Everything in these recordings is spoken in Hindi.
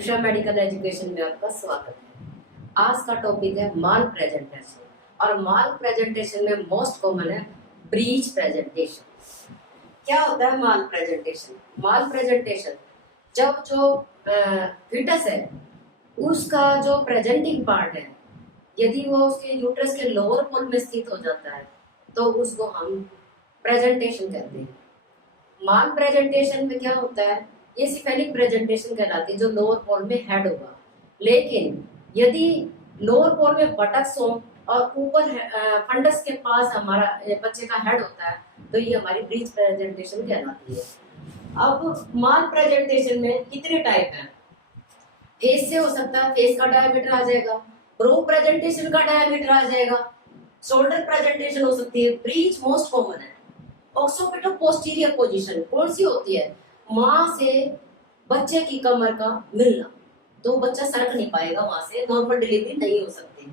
उषा मेडिकल एजुकेशन में आपका स्वागत है। आज का टॉपिक है माल प्रेजेंटेशन और माल प्रेजेंटेशन में मोस्ट कॉमन है ब्रीच प्रेजेंटेशन। क्या होता है माल प्रेजेंटेशन? माल प्रेजेंटेशन जब जो फिटस है उसका जो प्रेजेंटिंग पार्ट है यदि वो उसके यूट्रस के लोअर पोल में स्थित हो जाता है तो उसको हम प्रेजेंटेशन कहते हैं। माल प्रेजेंटेशन में क्या होता है, ये सिफेलिक प्रेजेंटेशन कहलाती है जो लोअर पोल में हेड होगा। लेकिन यदि लोअर पोल में बटक्स हो और ऊपर फंडस के पास हमारा बच्चे का हेड होता है तो ये हमारी ब्रीच प्रेजेंटेशन कहलाती है। अब माल प्रेजेंटेशन में कितने टाइप हैं? फेस से हो सकता है, फेस का डायमीटर आ जाएगा, प्रो प्रेजेंटेशन का डायमीटर आ जाएगा, शोल्डर प्रेजेंटेशन हो सकती है, ब्रीच मोस्ट कॉमन है। ऑक्सीपिटल पोस्टीरियर पोजीशन कौन सी होती है? माँ से बच्चे की कमर का मिलना, तो बच्चा सरक नहीं पाएगा, वहां से नॉर्मल डिलीवरी नहीं हो सकती।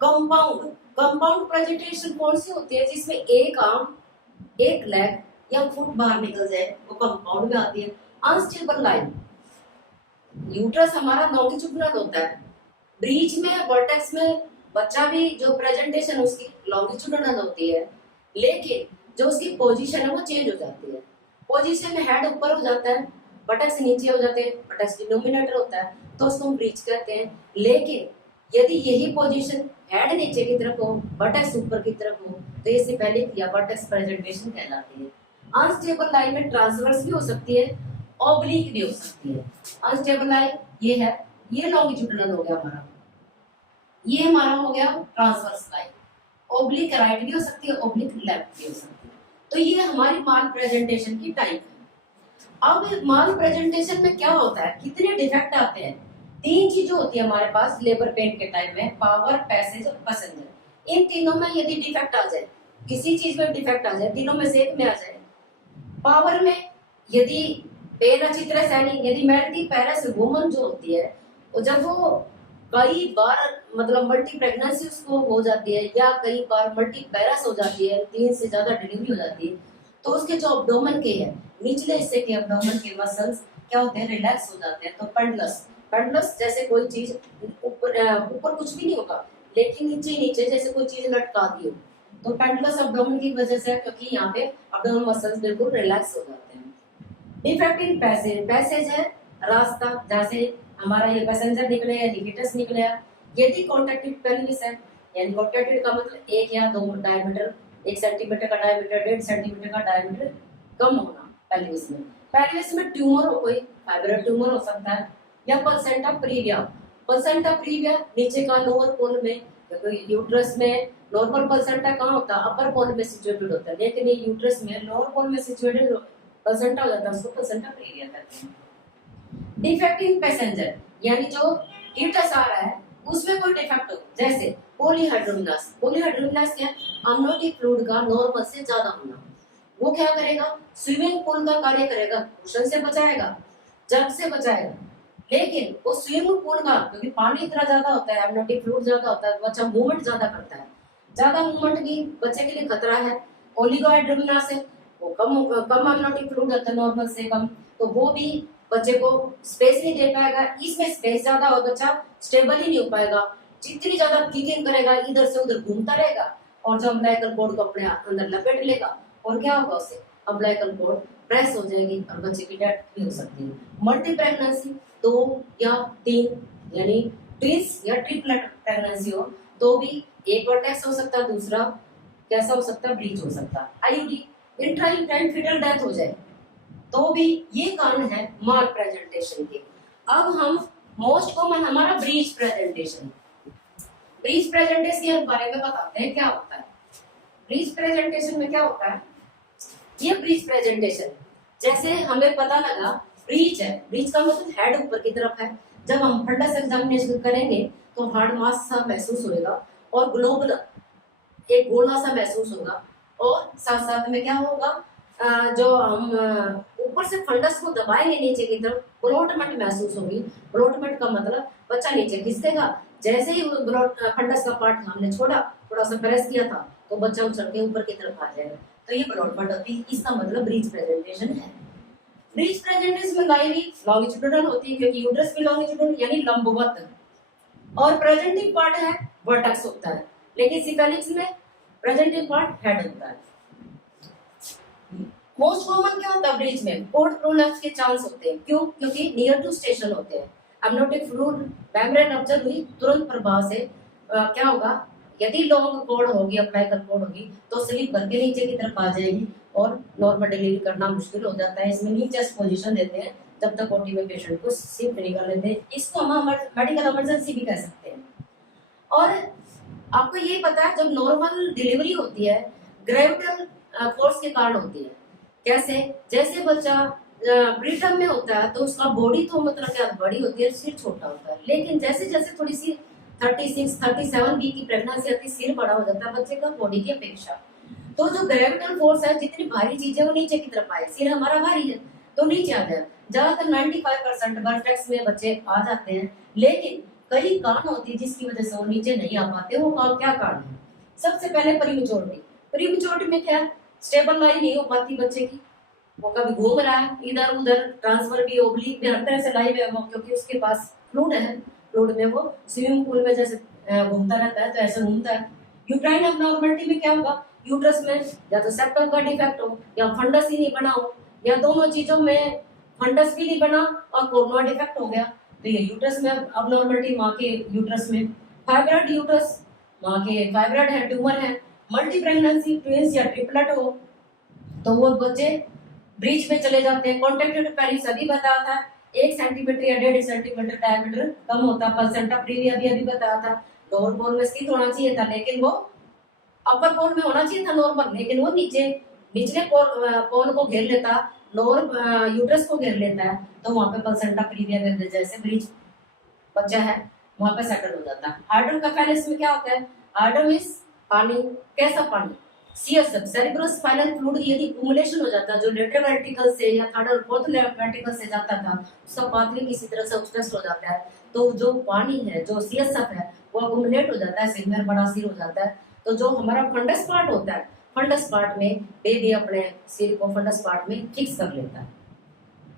कंपाउंड कंपाउंड प्रेजेंटेशन कौन सी होती है? जिसमें एक आर्म, एक लेग या फुट बाहर निकल जाए, वो कंपाउंड में आती है। अनस्टेबल लाइन, यूट्रस हमारा लॉन्गिट्यूडिनल होता है, ब्रीच में वर्टेक्स में बच्चा भी जो प्रेजेंटेशन उसकी लॉन्गिट्यूडिनल होती है, लेकिन जो उसकी पोजीशन है वो चेंज हो जाती है। पोजीशन में हेड ऊपर हो जाता है, बटक्स नीचे हो जाते हैं, बटक्स डिनोमिनेटर होता है तो उसको हम ब्रीच कहते हैं। लेकिन यदि यही पोजीशन हेड नीचे की तरफ हो, बटक्स ऊपर की तरफ हो तो ये सिफेलिक या बटक्स प्रेजेंटेशन कहलाती है। अनस्टेबल लाइन में ट्रांसवर्स भी हो सकती है, ऑब्लिक भी हो सकती है। अनस्टेबल लाइन ये है, ये लॉन्गिट्यूडिनल हो गया हमारा, ये हमारा हो गया ट्रांसवर्स लाइन। ओब्लिक राइट भी हो सकती है, ओब्लिक लेफ्ट भी हो सकती है। तो ये हमारी माल प्रेजेंटेशन की टाइप है। अब माल प्रेजेंटेशन में क्या होता है, कितने डिफेक्ट आते हैं? तीन चीजें होती है हमारे पास लेबर पेन के टाइप में, पावर, पैसेज और पैसेंजर। इन तीनों में यदि डिफेक्ट आ जाए, किसी चीज में डिफेक्ट आ जाए, तीनों में से एक में आ जाए। पावर में यदि पेन अच्छी तरह से नहीं, यदि मेल्टी पैरस वुमन जो होती है जब वो कई बार मतलब मल्टी प्रेगनेंसी उसको हो जाती है या कई बार मल्टी पैरस हो जाती है, 3 से ज्यादा डिलीवरी हो जाती है, तो उसके जो अब्डोमेन के है, निचले हिस्से के अब्डोमेन के मसल्स क्या होते हैं, रिलैक्स हो जाते हैं। तो पेंडुलस जैसे कोई चीज ऊपर कुछ भी नहीं होगा लेकिन नीचे जैसे कोई चीज लटका दी हो, तो पेंडुलस अब्डोमेन की वजह से, क्योंकि यहाँ पे अब्डोमेन मसल्स बिल्कुल रिलैक्स हो जाते हैं। डिफेक्ट इन पैसेज है रास्ता, जैसे हमारा ये पैसेंजर निकले या फिटस निकले। यदि कॉन्ट्रैक्टेड पेल्विस है, यानी कॉन्ट्रैक्टेड का मतलब 1 या 2 डायमीटर, 1 सेंटीमीटर का डायमीटर, 1.5 सेंटीमीटर का डायमीटर कम होना पेल्विस में। पेल्विस में ट्यूमर हो, कोई फाइब्रोइड ट्यूमर हो सकता है, या प्लेसेंटा प्रीविया नीचे का लोअर पोल में, क्योंकि यूट्रस में नॉर्मल प्लेसेंटा कहाँ होता है, अपर पोल में सिचुएटेड होता है, लेकिन ये यूट्रस में लोअर पोल में सिचुएटेड प्लेसेंटा हो जाता है, उसको प्लेसेंटा प्रीविया कहते हैं। डिफेक्ट इन पैसेंजर, यानी जो यूट्रस आ रहा है उसमें कोई डिफेक्ट हो, जैसे पॉलीहाइड्रोमिनास क्या? अमनोटिक फ्लूइड का नॉर्मल से ज्यादा होना। वो क्या करेगा, स्विमिंग पूल का कार्य करेगा, कुशन से बचाएगा, जग से बचाएगा। लेकिन वो स्विमिंग पूल का, क्योंकि पानी इतना ज्यादा होता है, अमनोटिक फ्लूइड ज्यादा होता है, बच्चा मूवमेंट ज्यादा करता है, ज्यादा मूवमेंट भी बच्चे के लिए खतरा है। ओलिगोहाइड्रोमिनास है, वो कम अमनोटिक फ्लूइड होता है, नॉर्मल से कम, तो वो भी बच्चे को स्पेस नहीं दे पाएगा। इसमें स्पेस ज्यादा हो, बच्चा स्टेबल ही नहीं हो पाएगा, जितनी ज्यादा किकिंग करेगा इधर से उधर घूमता रहेगा और जो अम्बिलिकल कॉर्ड को अपने अंदर लपेट लेगा, और क्या होगा, उससे अम्बिलिकल कॉर्ड प्रेस हो जाएगी और बच्चे की डेथ भी हो सकती है। मल्टी प्रेगनेंसी 2 या 3 यानी ट्विंस या ट्रिपलेट प्रेगनेंसी हो तो भी एक वर्टेक्स हो सकता है, दूसरा कैसा हो सकता है, ब्रीच हो सकता है। आईयूडी, इंट्रायूटेराइन फीटल डेथ हो जाए तो भी ये कारण है माल प्रेजेंटेशन के। अब हम मोस्ट कॉमन हमारा ब्रीच प्रेजेंटेशन के बारे में बताते हैं क्या होता है। ब्रीच प्रेजेंटेशन में क्या होता है, ये ब्रीच प्रेजेंटेशन जैसे हमें पता लगा ब्रीच है, ब्रीच का मतलब हेड ऊपर की तरफ है। जब हम फंडस एग्जामिनेशन करेंगे तो हार्ड मास सा महसूस होगा और ग्लोबुलर एक गोला सा महसूस होगा, और साथ साथ में क्या होगा, जो हम ऊपर से फंडस को दबाएंगे नीचे की तरफ, ब्लोटमेंट महसूस होगी। ब्लोटमेंट का मतलब बच्चा नीचे खिसकेगा, जैसे ही फंडस का पार्ट हमने छोड़ा, थोड़ा सा प्रेस किया था तो बच्चा उछल के ऊपर की तरफ आ जाएगा, तो ये ब्लोटमेंट होती है। इसका मतलब ब्रीच प्रेजेंटेशन है। ब्रीच प्रेजेंटेशन में गाय भी लॉन्गिट्यूडिनल होती है क्योंकि यूट्रस भी लॉन्गिट्यूडिनल यानी लंबवत, और प्रेजेंटिंग पार्ट है वर्टेक्स होता है, लेकिन सिफेलिक्स में प्रेजेंटिंग पार्ट हेड होता है। मोस्ट कॉमन क्या होता है ब्रीच में? पोर्ट प्रोलैप्स के चांस होते हैं। क्यों? क्योंकि नियर टू स्टेशन होते हैं। एमनियोटिक फ्लूइड मेम्ब्रेन रप्चर हुई तुरंत प्रभाव से क्या होगा, यदि लॉन्ग कॉर्ड होगी, अप्लाइकल कॉर्ड होगी, तो स्लिप करके नीचे की तरफ आ जाएगी और नॉर्मल डिलीवरी करना मुश्किल हो जाता है। इसमें नीचे पोजीशन देते हैं जब तक ओटी में पेशेंट को शिफ्ट नहीं कर लेते। इसको हम मेडिकल इमरजेंसी भी कह सकते हैं। और आपको ये पता है जब नॉर्मल डिलीवरी होती है ग्रेविटल फोर्स के कारण होती है। कैसे? जैसे बच्चा प्रीटर्म में होता है तो उसका बॉडी तो मतलब क्या बड़ी होती है, सिर छोटा होता है, लेकिन जैसे जैसे थोड़ी सी 36, 37 वीक की प्रेगनेंसी आती है, सिर बड़ा हो जाता है बच्चे का बॉडी की अपेक्षा। तो जो ग्रेविटल फोर्स है, जितनी भारी चीजें वो नीचे की तरफ आए, सिर हमारा भारी है तो नीचे आ जाए। ज्यादातर 95% बर्थ में बच्चे आ जाते हैं, लेकिन कई कारण होती है जिसकी वजह से वो नीचे नहीं आ पाते। वो क्या कारण है? सबसे पहले प्रीमेच्योरिटी। प्रीमेच्योरिटी में क्या, स्टेबल लाइन नहीं हो पाती बच्चे की, वो कभी घूम रहा है इधर उधर, ट्रांसफर भी ओब्लिक में हर तरह से लाइव है वो, क्योंकि उसके पास फ्लूइड है। फ्लूइड में वो स्विमिंग पूल में जैसे घूमता रहता है तो ऐसे घूमता है। यूट्राइन अबनॉर्मलिटी में क्या होगा, यूट्रस में या तो सेप्टम का डिफेक्ट हो या फंडस ही नहीं बना हो, या दोनों चीजों में फंडस भी नहीं बना और कोरोना डिफेक्ट हो गया, तो ये यूट्रस में अबनॉर्मलिटी, माँ के यूट्रस में। फाइब्रॉइड यूट्रस, माँ के फाइब्रॉइड है, ट्यूमर है। मल्टी प्रेगनेंसी, ट्विंस या ट्रिपलेट हो तो वो बच्चे ब्रीच में चले जाते हैं। कॉन्ट्रैक्टेड पेरिस अभी बताया था, 1 सेंटीमीटर या 1.5 सेंटीमीटर डायमीटर कम होता। प्लेसेंटा प्रीविया भी अभी बताया था, लोअर बोन में स्थित होना चाहिए था, लेकिन वो अपर बोन में होना चाहिए था नॉर्मल, लेकिन वो निचले बोन को घेर लेता, लोअर यूट्रस को घेर लेता है, तो वहां पे प्लेसेंटा प्रीविया में जैसे ब्रीच बच्चा है वहां पे सेटल हो जाता है। हाइड्रोकेफेलस में क्या होता है? हाइड्रो मींस पानी। कैसा पानी? सीएसएफ, सेरेब्रोस्पाइनल फ्लूइड यदि एक्युमुलेशन हो जाता है, जो लेटरल वेंट्रिकल से या थर्ड और फोर्थ वेंट्रिकल से जाता था, उसका पाथवे किसी तरह से ऑब्स्ट्रक्ट हो जाता है, तो जो पानी है, जो सीएसएफ है, वो एक्युमुलेट हो जाता है, सिर में बड़ा सिर हो जाता है। तो जो हमारा फंडस पार्ट होता है, फंडस पार्ट में बेबी अपने सिर को फंडस पार्ट में फिक्स कर लेता है।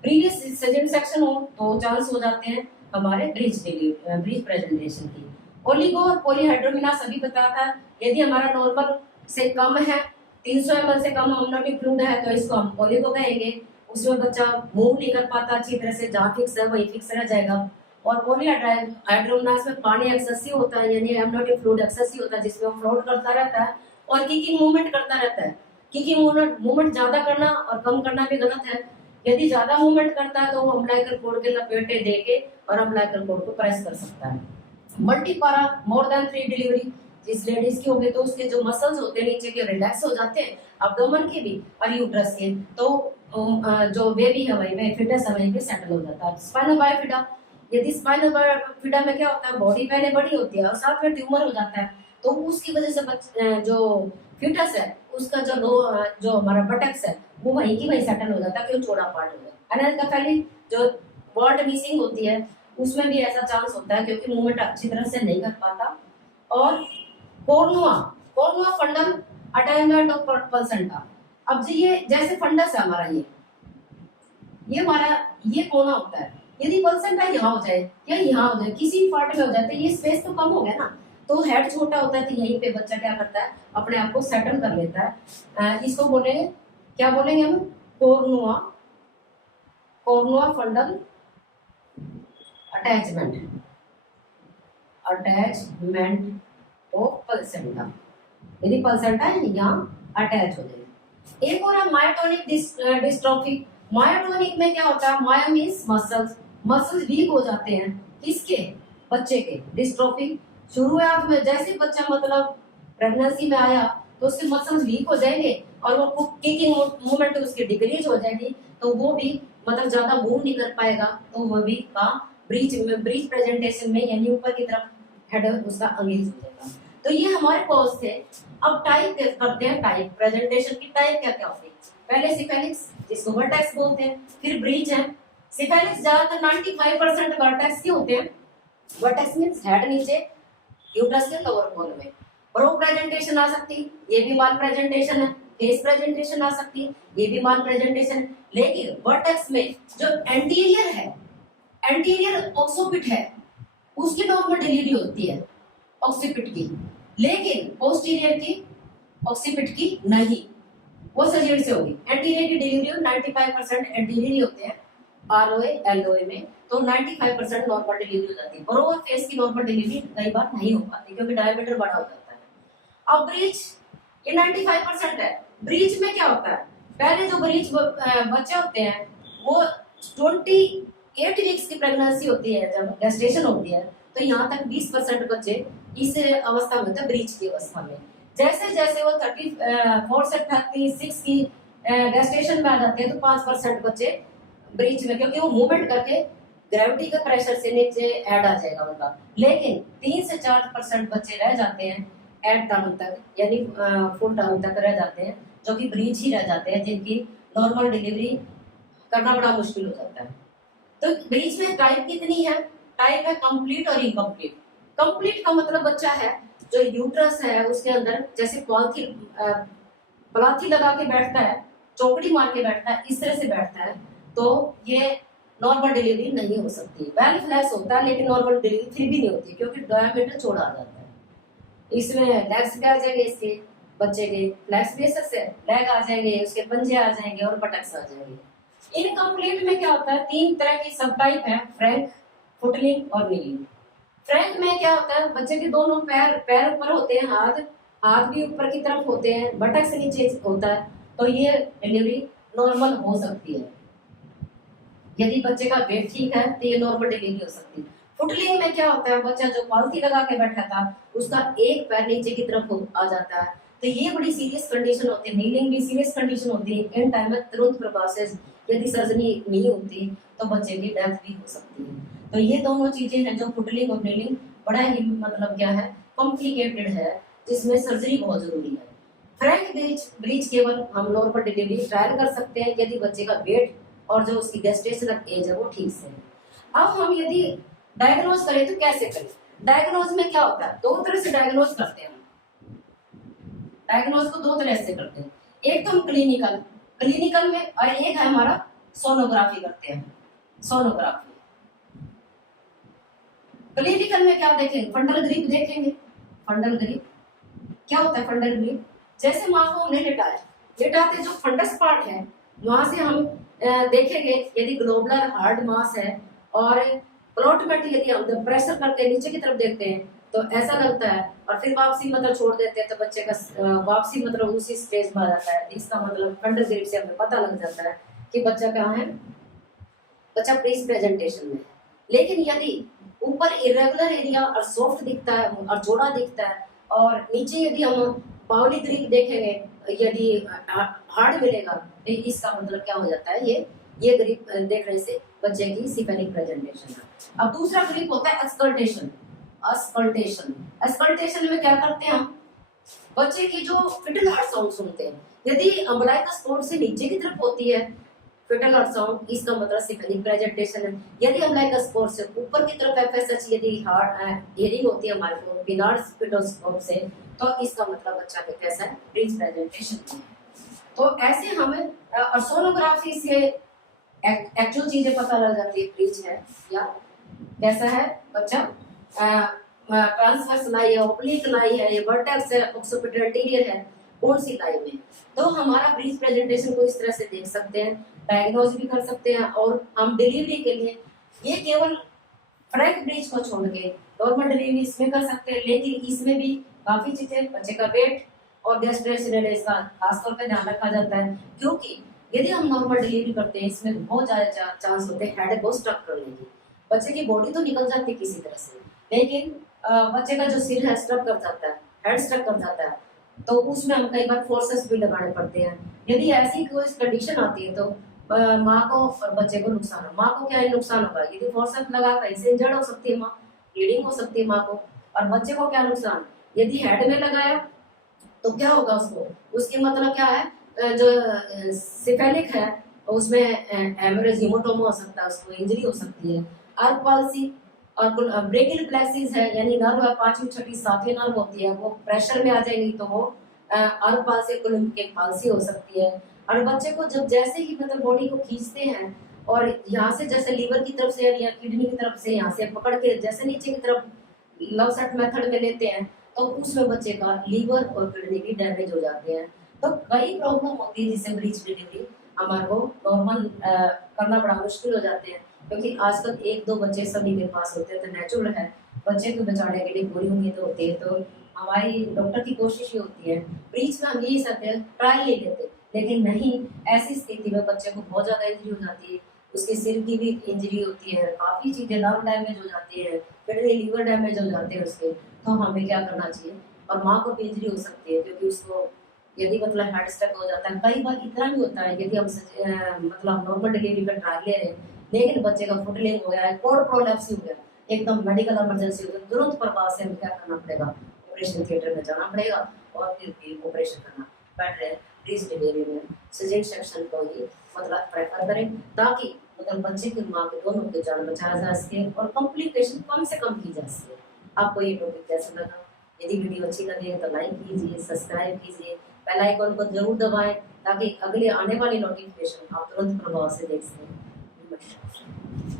प्रीवियस सजन सेक्शन हो तो चांस हो जाते हैं हमारे ब्रीच प्रेजेंटेशन की। ओलिगो और पॉलीहाइड्रोमिनास अभी बताया था, यदि हमारा नॉर्मल से कम है, 300 ml से कम अमनोटिक फ्लूइड है, तो इसको हम ओलिगो कहेंगे। उसमें बच्चा मूव नहीं कर पाता अच्छी तरह से, जहाँ फिक्स है वही फिक्स रह जाएगा। और पॉलीहाइड्रोमिनास में पानी एक्सेसिव होता है, यानी अमनोटिक फ्लूइड एक्सेसिव होता है, जिसमें वो फ्लोट करता रहता है और किकिंग मूवमेंट करता रहता है। किकिंग मूवमेंट ज्यादा करना और कम करना भी गलत है। यदि ज्यादा मूवमेंट करता है तो वो अम्बिलिकल कॉर्ड के लपेटे देके और अम्बिलिकल कॉर्ड को प्रेस कर सकता है। मल्टीपारा, मोर देन 3 डिलीवरी जिस लेडीज की होगी तो उसके जो मसल्स होते हैं नीचे के रिलैक्स हो जाते हैं, अब्डोमेन के भी और यूट्रस के, तो जो बेबी है वही में, फिटस है वहीं पे सेटल हो जाता है। स्पाइनल बायोफिडा, यदि स्पाइनल बायोफिडा में क्या होता है, बॉडी पहले बड़ी होती है और साथ में ट्यूमर हो जाता है, तो उसकी वजह से जो फिटस है उसका जो हमारा बटक्स है वो वहीं की वहीं सेटल हो जाता है, क्यों चौड़ा पार्ट हो जाता है। एनालकफेली जो वॉल्ट मिसिंग होती है उसमें भी ऐसा चांस होता है, क्योंकि मूवमेंट अच्छी तरह से नहीं कर पाता। और कोर्नुआ फंडल अटैचमेंट ऑफ प्लेसेंटा। अब जी ये जैसे फंडस है हमारा, ये हमारा ये कोना होता है, यदि प्लेसेंटा यहाँ हो जाए या यहाँ हो जाए, किसी पार्ट में हो जाए, तो ये स्पेस तो कम हो गया ना, तो हेड छोटा होता है, तो यहीं पे बच्चा क्या करता है, अपने आप को सेटल कर लेता है। इसको बोलेंगे, क्या बोलेंगे हम? कोर्नुआ फंडल अटैचमेंट ऑफ प्लेसेंटा। यदि प्लेसेंटा यहाँ अटैच हो जाए। एक और है मायोटोनिक डिस्ट्रोफी। मायोटोनिक में क्या होता है? मायो मींस मसल्स वीक हो जाते हैं, किसके? बच्चे के। डिस्ट्रोफी शुरुआत में जैसे बच्चा मतलब प्रेगनेंसी में आया तो उसके मसल्स वीक हो जाएंगे और वो किकिंग मूवमेंट उसकी डिक्रीज हो जाएगी, तो वो भी मतलब ज्यादा मूव नहीं कर पाएगा, तो वो भी का ब्रीच प्रेजेंटेशन में यानी ऊपर की तरफ हेड उसका अंगेज हो जाएगा। तो ये हमारे कोर्स थे। अब टाइप करते हैं, टाइप प्रेजेंटेशन की टाइप क्या क्या होती है। पहले सिफेलिक्स जिसको वर्टेक्स बोलते हैं, फिर ब्रीच है। सिफेलिक्स ज्यादातर 95% वर्टेक्स के होते हैं। वर्टेक्स मींस हेड नीचे, यूट्रस के लोअर बोन में। प्रो प्रेजेंटेशन आ सकती है, ये भी माल प्रेजेंटेशन है, फेस प्रेजेंटेशन आ सकती है, ये भी माल प्रेजेंटेशन। लेकिन वर्टेक्स में जो एंटीरियर है, एंटीरियर ऑक्सीपिट है, उसकी नॉर्मल डिलीवरी होती है ऑक्सीपिट की, लेकिन पोस्टीरियर की ऑक्सीपिट की नहीं, वो सजीव से होगी। एंटीरियर की डिलीवरी 95% एंटीरियर ही होते हैं आरओए एलओए में, तो 95% नॉर्मल डिलीवरी हो जाती है। बरोबर फेस की नॉर्मल डिलीवरी कई बार नहीं हो पाती क्योंकि डायमीटर बड़ा हो जाता है। अब ब्रीच ये 95% है। ब्रीच में क्या होता है, पहले जो ब्रीच बच्चे होते हैं वो 28 वीक्स की प्रेगनेंसी होती है, जब गेस्टेशन होती है तो यहाँ तक 20% बच्चे इस अवस्था में होते हैं, ब्रीच की अवस्था में। जैसे जैसे वो 34 से 36 की गेस्टेशन में आ जाते हैं तो 5% बच्चे ब्रीच में, क्योंकि वो मूवमेंट करके ग्रेविटी के प्रेशर से नीचे ऐड आ जाएगा उनका। लेकिन 3 से 4% बच्चे रह जाते हैं एट टर्म तक, यानी फुल टर्म तक रह जाते हैं, जो कि ब्रीच ही रह जाते हैं, जिनकी नॉर्मल डिलीवरी करना बड़ा मुश्किल हो जाता है। तो ब्रीच में टाइप कितनी है? टाइप है कंप्लीट और इनकम्प्लीट। कंप्लीट का मतलब बच्चा है जो यूट्रस है उसके अंदर जैसे पलाथी लगा के बैठता है, चौकड़ी मार के बैठता है, इस तरह से बैठता है, तो ये नॉर्मल डिलीवरी नहीं हो सकती। वेल फ्लैश होता है लेकिन नॉर्मल डिलीवरी फिर भी नहीं होती क्योंकि डायमीटर छोड़ा आ जाता है। इसमें लेग्स भी आ जाएंगे, इसके बच्चे के फ्लैक्स बेसिस से लेग आ जाएंगे, उसके पंजे आ जाएंगे और बटक्स आ जाएंगे। इनकम्प्लीट में क्या होता है, 3 तरह की सब टाइप है, फ्रैंक, फुटलिंग और नीलिंग। फ्रैंक में क्या होता है, बच्चे के दोनों पैर ऊपर होते हैं, हाथ भी ऊपर की तरफ होते हैं, बटक से नीचे होता है, तो ये डिलीवरी नॉर्मल हो सकती है। यदि बच्चे का वेट ठीक है तो ये नॉर्मल डिलीवरी हो सकती है। फुटलिंग में क्या होता है, बच्चा जो पालथी लगा के बैठा था उसका एक पैर नीचे की तरफ आ जाता है, तो ये बड़ी सीरियस कंडीशन होती है। नीलिंग भी सीरियस कंडीशन होती है। इन टाइम में तुरंत प्रभाव से यदि सर्जरी नहीं होती तो बच्चे की डेथ भी हो सकती है। तो ये दोनों चीजें हैं जो फुटलिंग और नीलिंग बड़ा ही मतलब क्या है, कॉम्प्लिकेटेड है, जिसमें सर्जरी बहुत जरूरी है। फ्रैंक ब्रीच केवल हम नॉर्मल डिलीवरी ट्रायल कर सकते हैं यदि बच्चे का वेट और जो उसकी गेस्टेशनल एज है वो ठीक से। अब हम यदि डायग्नोज करें तो कैसे करें? डायग्नोज में क्या होता है, 2 तरह से डायग्नोज करते हैं हम। डायग्नोज को 2 तरह से करते हैं, एक तो हम क्लिनिकल में और एक है हमारा सोनोग्राफी करते हैं। सोनोग्राफी क्लिनिकल में क्या देखेंगे, फंडल ग्रिप देखेंगे। फंडल ग्रिप क्या होता है? फंडल ग्रिप जैसे माँ को हमने लेटाते जो फंडस पार्ट है वहां से हम देखेंगे यदि ग्लोबुलर हार्ड मास है और प्लॉटमेंट यदि हम प्रेशर करके नीचे की तरफ देखते हैं तो ऐसा लगता है, और फिर वापसी मतलब छोड़ देते हैं तो बच्चे का वापसी मतलब उसी स्टेज में आ जाता है। इसका मतलब फंडल ग्रिप से हमें पता लग जाता है कि बच्चा कहाँ है, बच्चा प्रीस प्रेजेंटेशन में। लेकिन यदि ऊपर इरेगुलर एरिया और सॉफ्ट दिखता है और चौड़ा दिखता है और नीचे यदि हम पावली ग्रिप देखेंगे यदि हार्ड मिलेगा तो इसका मतलब क्या हो जाता है, ये ग्रिप देखने से बच्चे की सिफेलिक प्रेजेंटेशन है। अब दूसरा ग्रिप होता है एक्सकल्टेशन। एक्सकल्टेशन में क्या करते हैं हम, बच्चे की जो फिटल हार्ट साउंड सुनते हैं, यदि अम्बलाइकस कोर्ड से नीचे की तरफ होती है फिटल हार्ट साउंड, इसका मतलब सिफेलिक प्रेजेंटेशन है। यदि अम्बलाइकस कोर्ड से ऊपर की तरफ एफएसएच यदि हार्ट हियरिंग होती है हमारे को बिनार स्पिटोस्कोप से, तो इसका मतलब बच्चा का कैसा है, ब्रीच प्रेजेंटेशन है। तो ऐसे हमें सोनोग्राफी से एक्चुअल चीजें पता लग जाती है, ब्रीच है या कैसा है बच्चा, ट्रांसवर्स लाई है, ओब्लिक लाई है, ये वर्टेक्स है, ऑक्सीपिटल एंटीरियर है, कौन सी लाई में। तो हमारा ब्रीच प्रेजेंटेशन को इस तरह से देख सकते हैं, डायग्नोज भी कर सकते हैं। और हम डिलीवरी के लिए ये केवल फ्रैंक ब्रीच को छोड़ के नॉर्मल डिलीवरी इसमें कर सकते हैं, लेकिन इसमें भी काफी चीजें, बच्चे का वेट और गेस्टेशनल एज का खासतौर पर ध्यान रखा जाता है, क्योंकि यदि हम नॉर्मल डिलीवरी करते हैं इसमें बहुत ज्यादा चांस होते हैं हेड को स्ट्रक करने की। बच्चे की बॉडी तो निकल जाती है किसी तरह से, लेकिन बच्चे का जो सिर है स्ट्रक कर जाता है, हेड स्ट्रक कर जाता है, तो उसमें हम कई बार फोर्सेस भी लगाने पड़ते हैं। यदि ऐसी कोई कंडीशन आती है तो माँ को और बच्चे को नुकसान हो। माँ को क्या नुकसान होगा, यदि फोर्सेस लगा कहीं से इंजर्ड हो सकती है माँ, ब्लीडिंग हो सकती है माँ को। और बच्चे को क्या नुकसान, यदि हेड में लगाया तो क्या होगा उसको, उसकी मतलब क्या है, जो सिफेलिक है उसमें हेमरेज हीमोटोमा हो सकता है, उसको इंजरी हो सकती है। आर्क पाल्सी और ब्रेकिल प्लेक्सिस है, यानी नर्व 5वीं 6वीं 7वीं नर्व होती है, वो प्रेशर में आ जाएगी तो वो अर्भपाल से कुलम के फांसी हो सकती है। और बच्चे को जब जैसे ही मतलब बॉडी को खींचते हैं और यहाँ से जैसे लीवर की तरफ से या किडनी की तरफ से यहाँ से पकड़ के जैसे नीचे की तरफ लवसेट मेथड में लेते हैं तो उसमें बच्चे का लीवर और किडनी भी डैमेज हो जाते हैं। तो कई प्रॉब्लम होती है जिससे ब्रीच डिलीवरी हमारे को नॉर्मल करना बड़ा मुश्किल हो जाते हैं, क्योंकि आजकल एक दो बच्चे सभी के पास होते हैं तो नेचुरल है बच्चे को बचाने के लिए पूरी उम्मीद होती है। तो हमारी डॉक्टर की कोशिश ये होती है, ब्रीच में हम यही सकते हैं ट्राई ले लेते, लेकिन नहीं ऐसी स्थिति में बच्चे को बहुत ज्यादा इंजरी हो जाती है, उसके सिर की भी इंजरी होती है, काफी चीजें नर्व डैमेज हो जाती है, किडनी लीवर डैमेज हो जाते हैं उसके। तो हमें क्या करना चाहिए, और माँ को भी इंजरी हो सकती है क्योंकि उसको यदि मतलब हार्ट स्ट्रोक हो जाता है। कई बार इतना भी होता है यदि हम मतलब नॉर्मल डिलीवरी का ट्रायल ले रहे हैं लेकिन बच्चे का फुट लिंक हो गया है, कोड प्रोलैप्स हो गया, एकदम मेडिकल इमरजेंसी हो गई, तुरंत प्रभाव से हमें क्या करना पड़ेगा, ऑपरेशन थिएटर में जाना पड़ेगा और फिर भी ऑपरेशन करना बेटर है। ब्रीच डिलीवरी में सिजेरियन सेक्शन को ही मतलब प्रेफर करें ताकि मतलब बच्चे की माँ के दोनों की जान बचाया जा सके और कॉम्प्लिकेशन कम से कम की जा सके। आपको ये टॉपिक कैसा लगा? यदि वीडियो अच्छी लगी है तो लाइक कीजिए, सब्सक्राइब कीजिए, बेल आइकन को जरूर दबाएं ताकि अगले आने वाली नोटिफिकेशन आप तुरंत प्रभाव से देख सकें। नमस्कार।